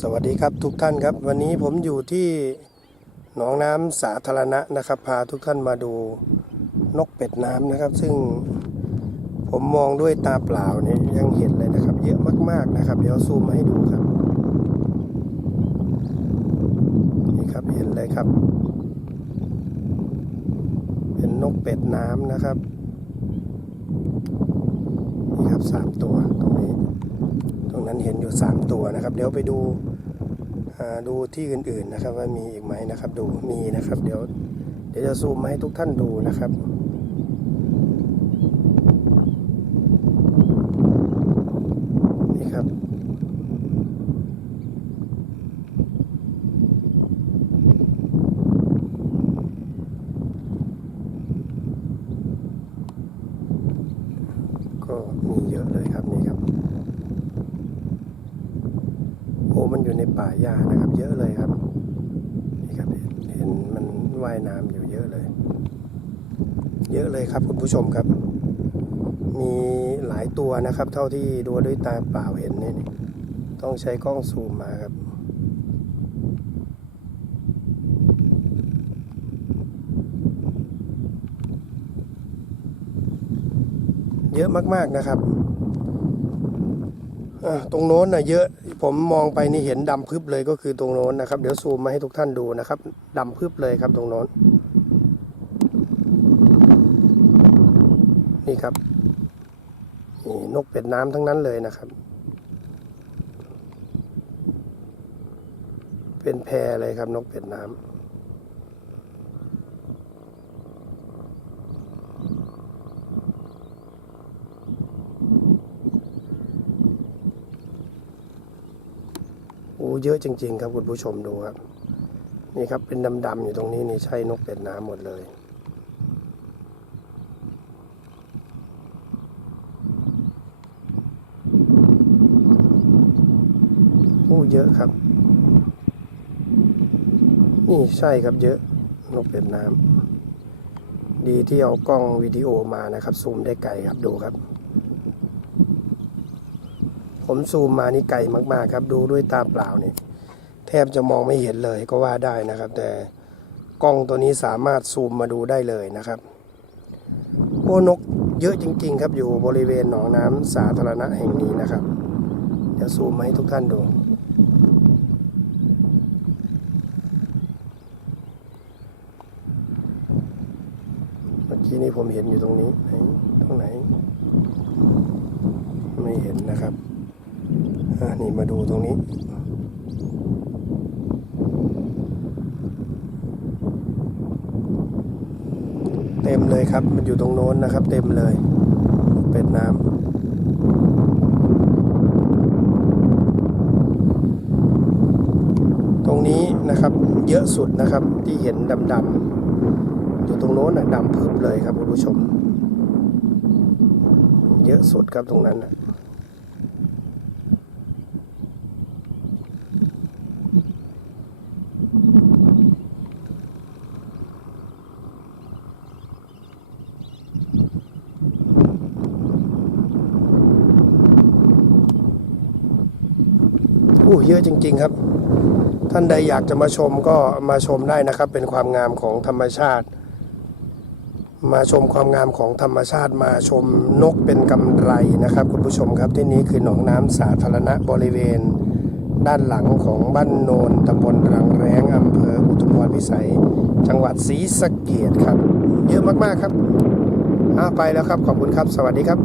สวัสดีครับทุกท่านครับ วันนี้ผมอยู่ที่หนองน้ำสาธารณะนะครับ พาทุกท่านมาดูนกเป็ดน้ำนะครับ ซึ่งผมมองด้วยตาเปล่าเนี่ยยังเห็นเลยนะครับ เยอะมากๆนะครับ เดี๋ยวซูมมาให้ดูครับนี่ครับเห็นเลยครับ เป็นนกเป็ดน้ำนะครับนี่ครับสามตัวตรงนี้ รงนั้นเห็นอยู่ 3 ตัวนะครับ เดี๋ยวไปดูอ่าดูที่อื่นๆนะครับ ว่ามีอีกไหมนะครับ ดูมีนะครับ เดี๋ยวเดี๋ยวจะซูมมาให้ทุกท่านดูนะครับนี่ครับ ก็มีเยอะเลยครับนี่ครับ โอ้ มันอยู่ในป่าหญ้านะครับ เยอะเลยครับนี่ครับเห็นเห็นมันว่ายน้ำอยู่เยอะเลย เยอะเลยครับคุณผู้ชมครับ มีหลายตัวนะครับ เท่าที่ดูด้วยตาเปล่าเห็นนี่ต้องใช้กล้องซูมมาครับเยอะมาก ๆ นะครับ ตรงโน้นนะเยอะผมมองไปนี่เห็นดำพึบเลยก็คือตรงโน้นนะครับ เดี๋ยวซูมมาให้ทุกท่านดูนะครับดำพึบเลยครับตรงโน้น นี่ครับนี่นกเป็ดน้ำทั้งนั้นเลยนะครับ เป็นแพรเลยครับนกเป็ดน้ำ เยอะจริง ๆ ครับคุณผู้ชมดูครับ นี่ครับเป็นดำๆอยู่ตรงนี้นี่ใช่นกเป็ดน้ำหมดเลยโอ้เยอะครับ นี่ใช่ครับเยอะนกเป็ดน้ำดีที่เอากล้องวิดีโอมานะครับ ซูมได้ไกลครับดูครับ ผมซูมมานี่ไกลมาก ๆ ครับ ดูด้วยตาเปล่านี่แทบจะมองไม่เห็นเลยก็ว่าได้นะครับ แต่กล้องตัวนี้สามารถซูมมาดูได้เลยนะครับโอ้นกเยอะจริง ๆ ครับอยู่บริเวณหนองน้ำสาธารณะแห่งนี้นะครับเดี๋ยวซูมมาให้ทุกท่านดูเมื่อกี้นี้ผมเห็นอยู่ตรงนี้ไหนตรงไหน ไม่เห็นนะครับ อ่านี่มาดูตรงนี้เต็มเลยครับ มันอยู่ตรงโน้นนะครับ เต็มเลย เป็ดน้ำตรงนี้นะครับเยอะสุดนะครับที่เห็นดำๆอยู่ตรงโน้นนะดำพึบเลยครับคุณผู้ชม เยอะสุดครับตรงนั้นนะ อู้เยอะจริง ๆ ครับ ท่านใดอยากจะมาชมก็มาชมได้นะครับ เป็นความงามของธรรมชาติ มาชมความงามของธรรมชาติ มาชมนกเป็นกำไรนะครับ คุณผู้ชมครับที่นี้คือหนองน้ำสาธารณะบริเวณ ด้านหลังของบ้านโนนตำบลรังแรงอำเภออุทุมพรพิสัย จังหวัดศรีสะเกดครับ เยอะมากๆครับอ้าไปแล้วครับขอบคุณครับ สวัสดีครับ